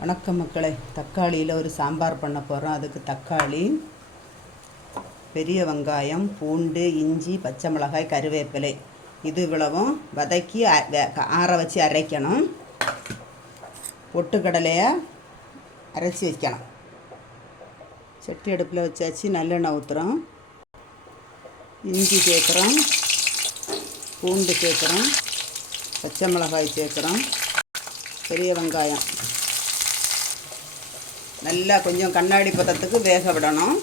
வணக்கம் மக்களே. தக்காளியில் ஒரு சாம்பார் பண்ண போகிறோம். அதுக்கு தக்காளி, பெரிய வெங்காயம், பூண்டு, இஞ்சி, பச்சை மிளகாய், கருவேப்பிலை இது இவ்வளவும் வதக்கி ஆற வச்சு அரைக்கணும். பொட்டுக்கடலையை அரைச்சி வைக்கணும். சட்டி அடுப்பில் வச்சாச்சு. நல்லெண்ணெய் ஊற்றுறோம். இஞ்சி சேர்க்குறோம், பூண்டு சேர்க்குறோம், பச்சை மிளகாய் சேர்க்குறோம், பெரிய வெங்காயம் நல்லா கொஞ்சம் கண்ணாடி பதத்துக்கு வேக விடணும்.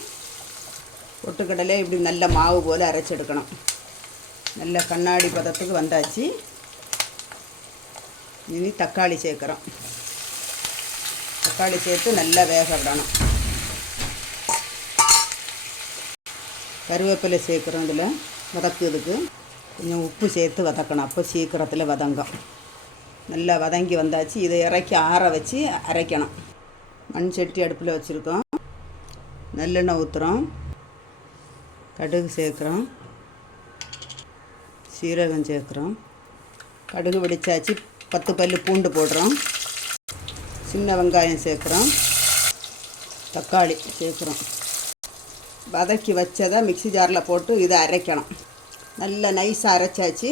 பொட்டுக்கடலை இப்படி நல்ல மாவு போல் அரைச்செடுக்கணும். நல்ல கண்ணாடி பதத்துக்கு வந்தாச்சு. இனி தக்காளி சேர்க்குறோம். தக்காளி சேர்த்து நல்லா வேக விடணும். கருவேப்பிலை சேர்க்குறோம். இதில் வதக்குறதுக்கு கொஞ்சம் உப்பு சேர்த்து வதக்கணும். அப்போ சீக்கிரத்தில் வதங்கும். நல்லா வதங்கி வந்தாச்சு. இதை இறக்கி ஆற வச்சு அரைக்கணும். மண் சட்டி அடுப்பில் வச்சுருக்கோம். நல்லெண்ணெய் ஊற்றுறோம். கடுகு சேர்க்குறோம், சீரகம் சேர்க்குறோம். கடுகு வெடிச்சாச்சு. 10 பல்லு பூண்டு போடுறோம். சின்ன வெங்காயம் சேர்க்குறோம். தக்காளி சேர்க்குறோம். வதக்கி வச்சதை மிக்ஸி ஜாரில் போட்டு இதை அரைக்கணும். நல்லா நைஸாக அரைச்சாச்சு.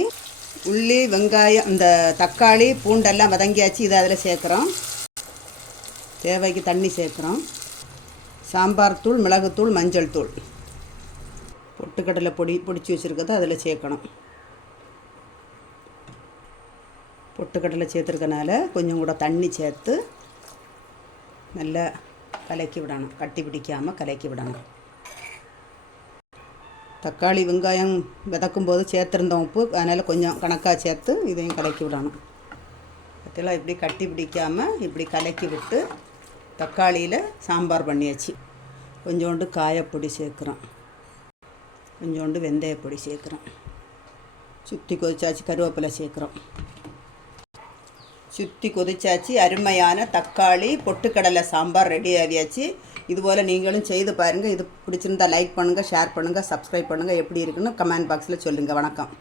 உள்ளி, வெங்காயம், இந்த தக்காளி, பூண்டெல்லாம் வதங்கியாச்சு. இதை அதில் சேர்க்குறோம். தேவைக்கு தண்ணி சேர்க்குறோம். சாம்பார் தூள், மிளகுத்தூள், மஞ்சள் தூள், பொட்டுக்கடலை பொடிச்சு வச்சுருக்கதை அதில் சேர்க்கணும். பொட்டுக்கடலை சேர்த்துருக்கனால கொஞ்சம் கூட தண்ணி சேர்த்து நல்லா கலக்கி விடணும். கட்டி பிடிக்காமல் கலக்கி விடணும். தக்காளி, வெங்காயம் வதக்கும்போது சேர்த்துருந்தோம் உப்பு, அதனால் கொஞ்சம் கணக்காக சேர்த்து இதையும் கலக்கி விடணும். அதெல்லாம் இப்படி கட்டி பிடிக்காமல் இப்படி கலக்கி விட்டு தக்காளியில் சாம்பார் பண்ணியாச்சு. கொஞ்சோண்டு காயப்பொடி சேர்க்குறோம். கொஞ்சோண்டு வெந்தயப்பொடி சேர்க்குறோம். சுற்றி கொதிச்சாச்சு. கருவேப்பிலை சேர்க்குறோம். சுற்றி கொதிச்சாச்சு. அருமையான தக்காளி பொட்டுக்கடலை சாம்பார் ரெடி ஆகியாச்சு. இதுபோல் நீங்களும் செய்து பாருங்கள். இது பிடிச்சிருந்தால் லைக் பண்ணுங்கள், ஷேர் பண்ணுங்கள், சப்ஸ்கிரைப் பண்ணுங்கள். எப்படி இருக்குன்னு கமெண்ட் பாக்ஸில் சொல்லுங்கள். வணக்கம்.